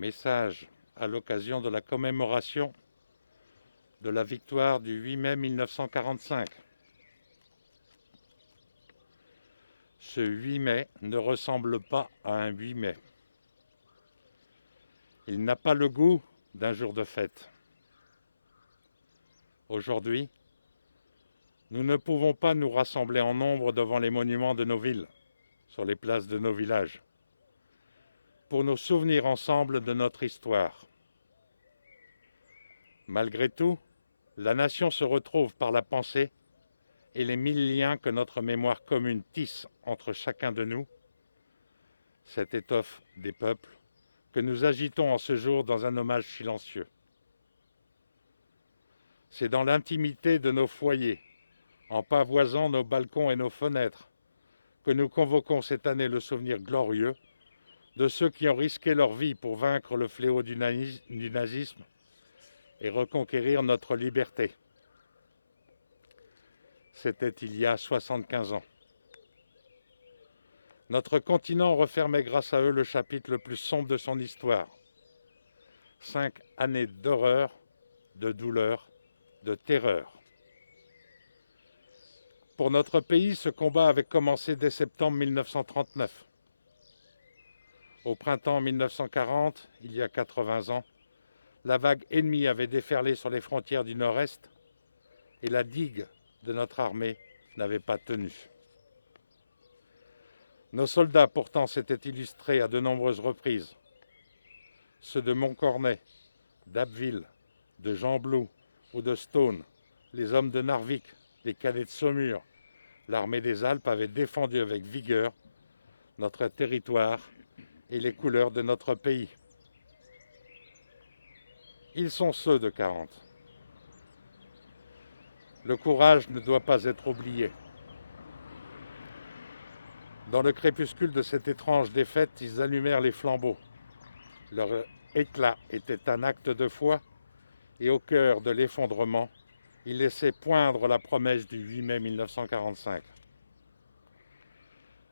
Message à l'occasion de la commémoration de la victoire du 8 mai 1945. Ce 8 mai ne ressemble pas à un 8 mai. Il n'a pas le goût d'un jour de fête. Aujourd'hui, nous ne pouvons pas nous rassembler en nombre devant les monuments de nos villes, sur les places de nos villages, pour nous souvenir ensemble de notre histoire. Malgré tout, la nation se retrouve par la pensée et les mille liens que notre mémoire commune tisse entre chacun de nous, cette étoffe des peuples que nous agitons en ce jour dans un hommage silencieux. C'est dans l'intimité de nos foyers, en pavoisant nos balcons et nos fenêtres, que nous convoquons cette année le souvenir glorieux de ceux qui ont risqué leur vie pour vaincre le fléau du nazisme et reconquérir notre liberté. C'était il y a 75 ans. Notre continent refermait grâce à eux le chapitre le plus sombre de son histoire. 5 années d'horreur, de douleur, de terreur. Pour notre pays, ce combat avait commencé dès septembre 1939. Au printemps 1940, il y a 80 ans, la vague ennemie avait déferlé sur les frontières du Nord-Est et la digue de notre armée n'avait pas tenu. Nos soldats pourtant s'étaient illustrés à de nombreuses reprises. Ceux de Montcornet, d'Abbeville, de Gembloux ou de Stone, les hommes de Narvik, les cadets de Saumur, l'armée des Alpes avait défendu avec vigueur notre territoire et les couleurs de notre pays. Ils sont ceux de 40. Le courage ne doit pas être oublié. Dans le crépuscule de cette étrange défaite, ils allumèrent les flambeaux. Leur éclat était un acte de foi et au cœur de l'effondrement, ils laissaient poindre la promesse du 8 mai 1945.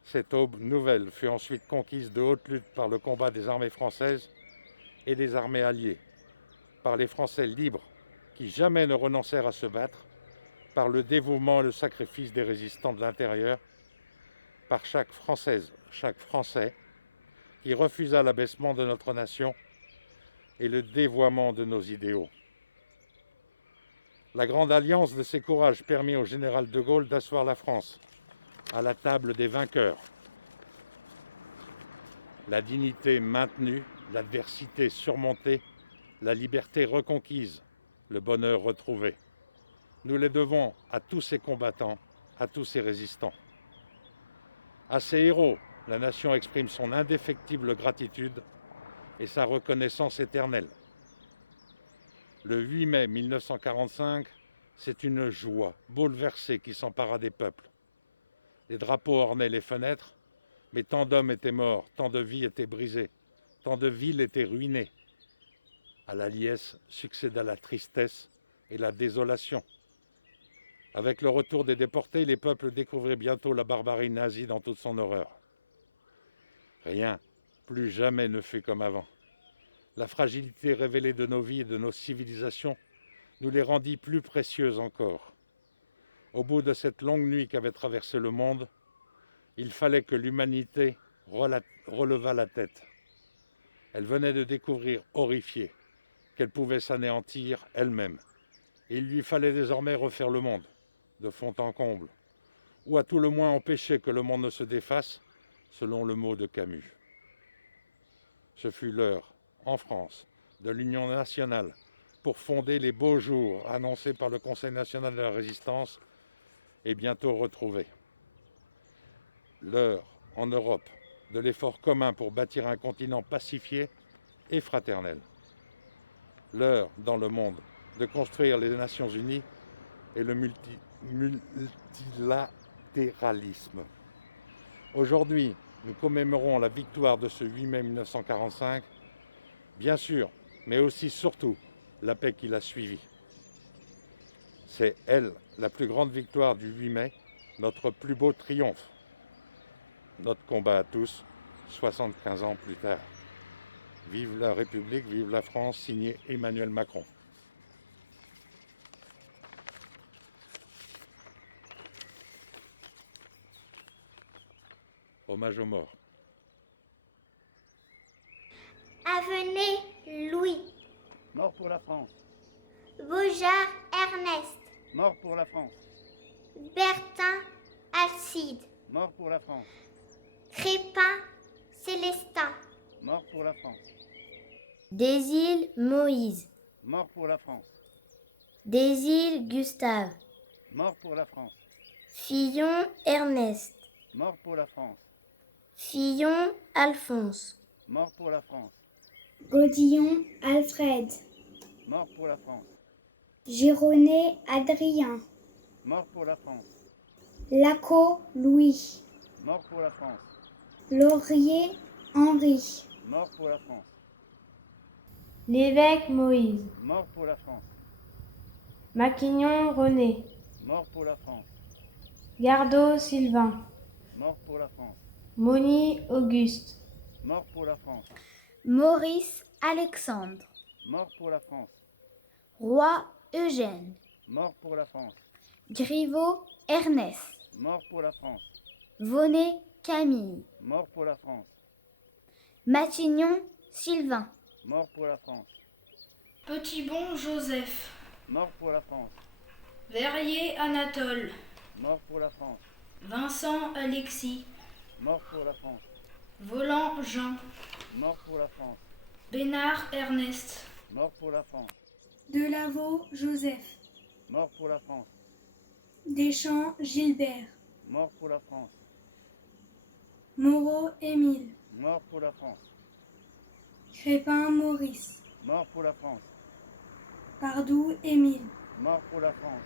Cette aube nouvelle fut ensuite conquise de haute lutte par le combat des armées françaises et des armées alliées, par les Français libres qui jamais ne renoncèrent à se battre, par le dévouement et le sacrifice des résistants de l'intérieur, par chaque Française, chaque Français qui refusa l'abaissement de notre nation et le dévoiement de nos idéaux. La grande alliance de ces courages permit au général de Gaulle d'asseoir la France à la table des vainqueurs. La dignité maintenue, l'adversité surmontée, la liberté reconquise, le bonheur retrouvé. Nous les devons à tous ces combattants, à tous ces résistants. À ces héros, la nation exprime son indéfectible gratitude et sa reconnaissance éternelle. Le 8 mai 1945, c'est une joie bouleversée qui s'empara des peuples. Les drapeaux ornaient les fenêtres, mais tant d'hommes étaient morts, tant de vies étaient brisées, tant de villes étaient ruinées. À la liesse succéda la tristesse et la désolation. Avec le retour des déportés, les peuples découvrirent bientôt la barbarie nazie dans toute son horreur. Rien, plus jamais ne fut comme avant. La fragilité révélée de nos vies et de nos civilisations nous les rendit plus précieuses encore. Au bout de cette longue nuit qu'avait traversé le monde, il fallait que l'humanité relevât la tête. Elle venait de découvrir, horrifiée, qu'elle pouvait s'anéantir elle-même. Et il lui fallait désormais refaire le monde, de fond en comble, ou à tout le moins empêcher que le monde ne se défasse, selon le mot de Camus. Ce fut l'heure, en France, de l'Union nationale, pour fonder les beaux jours annoncés par le Conseil national de la résistance et bientôt retrouvés. L'heure, en Europe, de l'effort commun pour bâtir un continent pacifié et fraternel. L'heure, dans le monde, de construire les Nations Unies et le multilatéralisme. Aujourd'hui, nous commémorons la victoire de ce 8 mai 1945, bien sûr, mais aussi surtout la paix qui l'a suivi. C'est elle, la plus grande victoire du 8 mai, notre plus beau triomphe. Notre combat à tous, 75 ans plus tard. Vive la République, vive la France, signé Emmanuel Macron. Hommage aux morts. Avenay Louis. Mort pour la France. Beaujard Ernest. Mort pour la France. Bertin Alcide. Mort pour la France. Crépin Célestin. Mort pour la France. Desilles Moïse. Mort pour la France. Desilles Gustave. Mort pour la France. Fillon Ernest. Mort pour la France. Fillon Alphonse. Mort pour la France. Godillon Alfred. Mort pour la France. Gironnet Adrien. Mort pour la France. Laco Louis. Mort pour la France. Laurier Henri. Mort pour la France. L'évêque Moïse. Mort pour la France. Maquignon René. Mort pour la France. Gardot Sylvain. Mort pour la France. Moni Auguste. Mort pour la France. Maurice Alexandre. Mort pour la France. Roi Eugène. Mort pour la France. Griveau Ernest. Mort pour la France. Vonnet Camille. Mort pour la France. Matignon Sylvain. Mort pour la France. Petitbon Joseph. Mort pour la France. Verrier Anatole. Mort pour la France. Vincent Alexis. Mort pour la France. Volant Jean. Mort pour la France. Bénard Ernest. Mort pour la France. Delaveau Joseph. Mort pour la France. Deschamps Gilbert. Mort pour la France. Moreau Émile. Mort pour la France. Crépin Maurice. Mort pour la France. Pardoux Émile. Mort pour la France.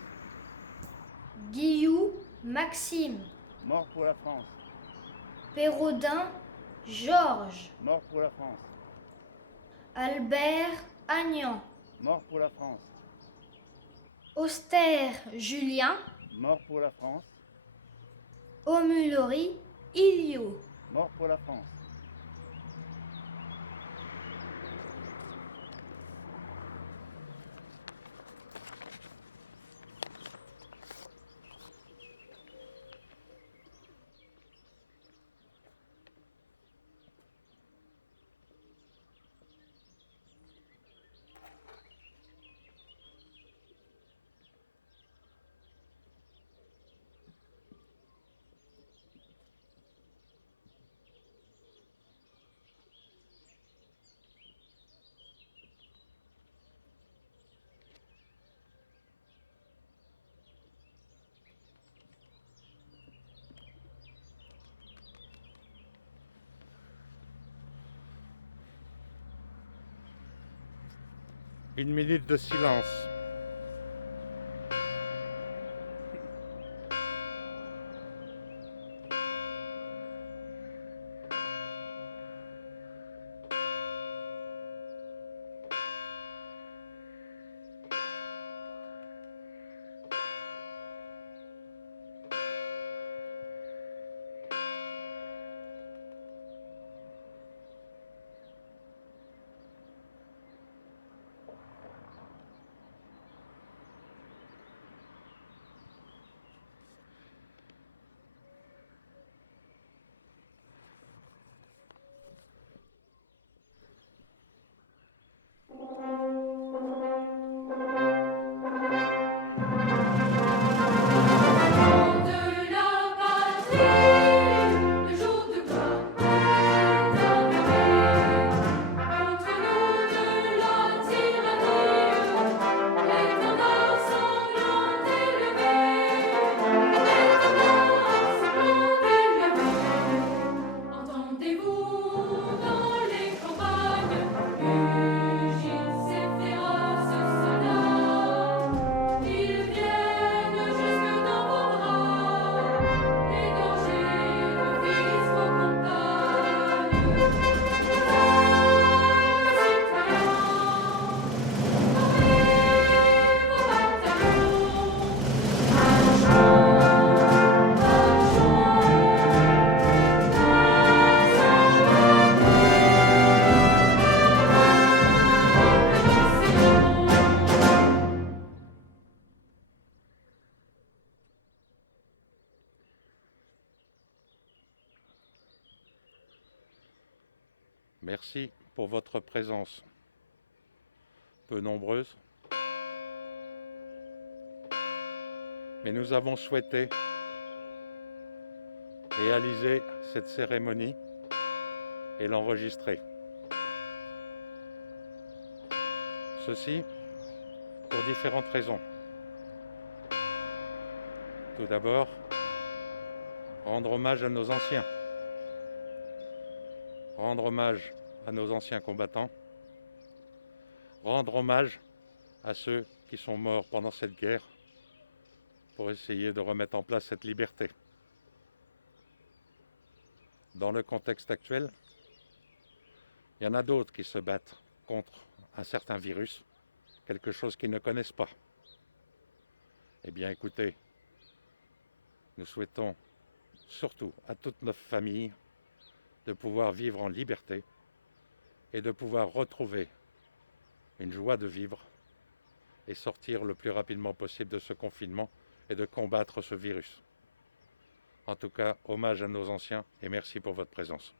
Guilloux Maxime. Mort pour la France. Pérodin Georges. Mort pour la France. Albert Agnan. Mort pour la France. Austère Julien. Mort pour la France. Omulori Ilio. Mort pour la France. Une minute de silence. Merci pour votre présence, peu nombreuse, mais nous avons souhaité réaliser cette cérémonie et l'enregistrer. Ceci pour différentes raisons. Tout d'abord, rendre hommage à nos anciens. Rendre hommage à nos anciens combattants. Rendre hommage à ceux qui sont morts pendant cette guerre pour essayer de remettre en place cette liberté. Dans le contexte actuel, il y en a d'autres qui se battent contre un certain virus, quelque chose qu'ils ne connaissent pas. Eh bien, écoutez, nous souhaitons surtout à toutes nos familles de pouvoir vivre en liberté et de pouvoir retrouver une joie de vivre et sortir le plus rapidement possible de ce confinement et de combattre ce virus. En tout cas, hommage à nos anciens et merci pour votre présence.